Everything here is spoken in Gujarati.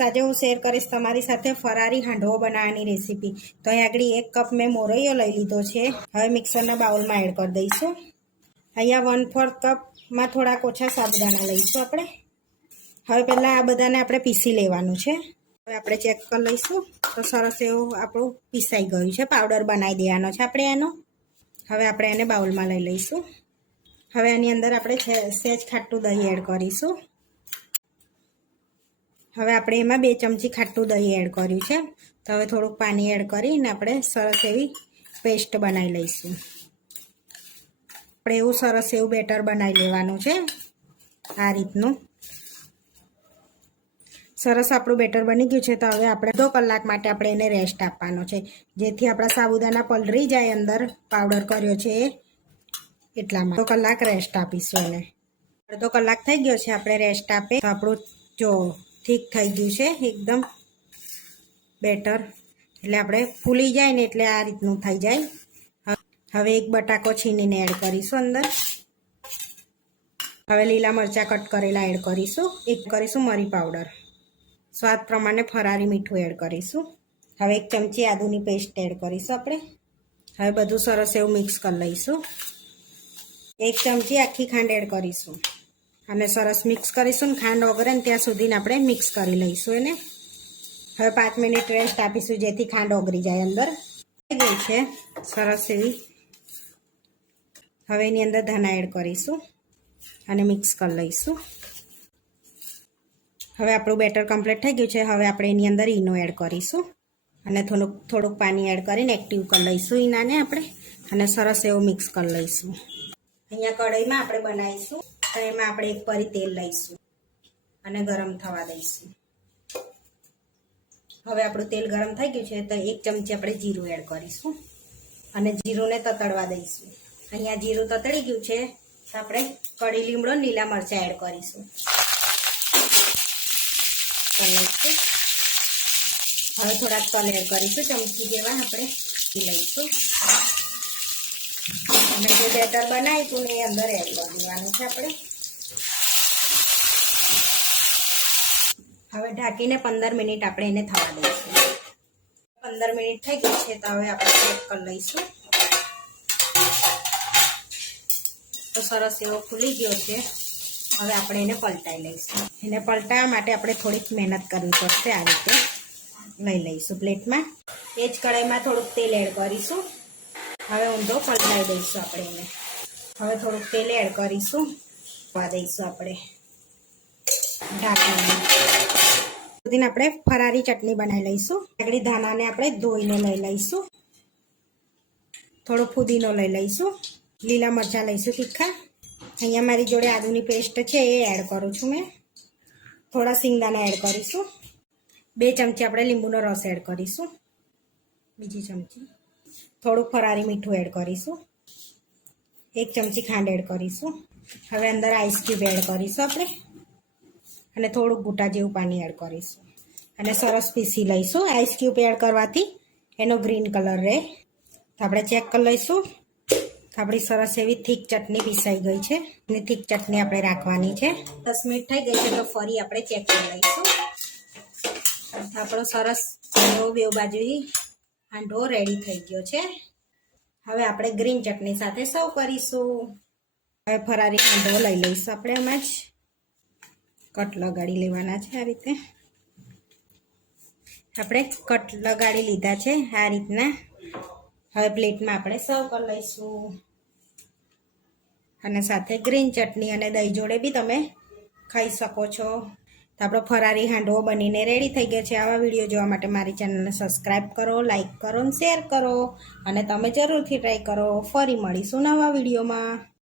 આજે હું શેર કરીશ તમારી સાથે ફરારી હાંડવો બનાવવાની રેસીપી તો અહીં આગળ એક કપ મેં મોરૈયો લઈ લીધો છે. હવે મિક્સરના બાઉલમાં એડ કરી દઈશું. અહીંયા વન ફોર્થ કપમાં થોડાક ઓછા સાબુદાણા લઈશું આપણે. હવે પહેલાં આ બધાને આપણે પીસી લેવાનું છે. હવે આપણે ચેક કરી લઈશું. તો સરસ એવું આપણું પીસાઈ ગયું છે. પાવડર બનાવી દેવાનો છે આપણે એનો. હવે આપણે એને બાઉલમાં લઈ લઈશું. હવે એની અંદર આપણે સહેજ ખાટું દહીં એડ કરીશું. હવે આપણે એમાં બે ચમચી ખાટું દહીં એડ કર્યું છે. તો હવે થોડુંક પાણી એડ કરીને આપણે સરસ એવી પેસ્ટ બનાવી લઈશું. આપણે એવું સરસ એવું બેટર બનાવી લેવાનું છે આ રીતનું. સરસ આપણું બેટર બની ગયું છે તો હવે આપણે દો કલાક માટે આપણે એને રેસ્ટ આપવાનો છે. જેથી આપણા સાબુદાના પલરી જાય અંદર પાવડર કર્યો છે એ એટલામાં. તો કલાક રેસ્ટ આપીશું એને. અડધો કલાક થઈ ગયો છે આપણે રેસ્ટ આપે. આપણું જો ઠીક થઈ ગયું છે, એકદમ બેટર એટલે આપણે ફૂલી જાય ને એટલે આ રીતનું થઈ જાય. હવે એક બટાકો છીનીને એડ કરીશું અંદર. હવે લીલા મરચાં કટ કરેલા એડ કરીશું. એક કરીશું મરી પાવડર સ્વાદ પ્રમાણે ફરારી મીઠું એડ કરીશું. હવે એક ચમચી આદુની પેસ્ટ એડ કરીશું આપણે. હવે બધું સરસ એવું મિક્સ કરી લઈશું. એક ચમચી આખી ખાંડ એડ કરીશું. અને સરસ મિક્સ કરીશું ને ખાંડ ઓગરે ને ત્યાં સુધીને આપણે મિક્સ કરી લઈશું એને. હવે પાંચ મિનિટ રેસ્ટ આપીશું જેથી ખાંડ ઓગળી જાય અંદર. થઈ ગઈ છે. સરસ એવી. હવે એની અંદર ધના એડ કરીશું અને મિક્સ કરી લઈશું. હવે આપણું બેટર કમ્પ્લીટ થઈ ગયું છે. હવે આપણે એની અંદર ઈનો એડ કરીશું. અને થોડુંક થોડુંક પાણી એડ કરીને એક્ટિવ કરી લઈશું ઈનાને આપણે. અને સરસ એવું મિક્સ કરી લઈશું. અહીંયા કઢાઈમાં આપણે બનાવીશું તો એમાં આપણે એક પરી તેલ લઈશું અને ગરમ થવા દઈશું. હવે આપણું તેલ ગરમ થઈ ગયું છે તો એક ચમચી આપણે જીરું એડ કરીશું અને જીરુંને તતડવા દઈશું. અહીંયા જીરું તતડી ગયું છે તો આપણે કઢી, લીમડો, લીલા મરચાં એડ કરીશું. હવે થોડાક તલ એડ કરીશું, ચમચી જેવા આપણે લઈશું. અને જે બેટર બનાવ્યું હતું ને એ અંદર એડ કરી દેવાનું છે આપણે. હવે ઢાંકીને પંદર મિનિટ આપણે એને થવા દઈશું. પંદર મિનિટ થઈ ગઈ છે તો હવે આપણે ચેક કરી લઈશું. તો સરસ એવો ખુલી ગયો છે. હવે આપણે એને પલટાઈ લઈશું. એને પલટાવવા માટે આપણે થોડીક મહેનત કરવી પડશે આ રીતે. લઈ લઈશું પ્લેટમાં. એ જ કઢાઈમાં થોડુંક તેલ એડ કરીશું. હવે ઊંધો પલટાવી દઈશું આપણે એને. હવે થોડુંક તેલ એડ કરીશું. પા દઈશું આપણે. ઢાંકીને સુધીને આપણે ફરારી ચટણી બનાવી લઈશું. આગળ ધાનાને આપણે ધોઈને લઈ લઈશું. થોડો ફુદીનો લઈ લઈશું. લીલા મરચાં લઈશું તીખા. અહીંયા મારી જોડે આદુની પેસ્ટ છે, એ એડ કરું છું મેં. થોડા સિંગદાણા એડ કરીશું. બે ચમચી આપણે લીંબુનો રસ એડ કરીશું. બીજી ચમચી. થોડુંક ફરારી મીઠું એડ કરીશું. એક ચમચી ખાંડ એડ કરીશું. હવે અંદર આઈસ ક્યુબ એડ કરીશું આપણે. અને થોડુંક ગૂટા જેવું પાણી એડ કરીશું. અને સરસ પીસી લઈશું આઈસ ક્યુબ એડ કરવાથી. એનો ગ્રીન કલર રહે. તો આપણે ચેક કરી લઈશું. આપણી સરસ એવી થીક ચટણી પીસાઈ ગઈ છે. અને થીક ચટણી આપણે રાખવાની છે. દસ મિનિટ થઈ ગઈ છે તો ફરી આપણે ચેક કરી લઈશું. આપણો સરસ બેવ બાજુ હાંડવો રેડી થઈ ગયો છે. હવે આપણે ગ્રીન ચટણી સાથે સર્વ કરીશું. હવે ફરારી હાંડો લઈ લઈશું આપણે એમાં જ. કટ લગાડી લેવાના છે આ રીતે. આપણે કટ લગાડી લીધા છે આ રીતના. હવે પ્લેટમાં આપણે સર્વ કરી લઈશું. અને સાથે ગ્રીન ચટણી અને દહીં જોડે બી તમે ખાઈ શકો છો. તો આપણો ફરારી હાંડવો બનીને રેડી થઈ ગયો છે. આવા વીડિયો જોવા માટે મારી ચેનલને સબસ્ક્રાઈબ કરો લાઇક કરો અને શેર કરો. અને તમે જરૂરથી ટ્રાય કરો. ફરી મળીશું નવા વિડીયોમાં.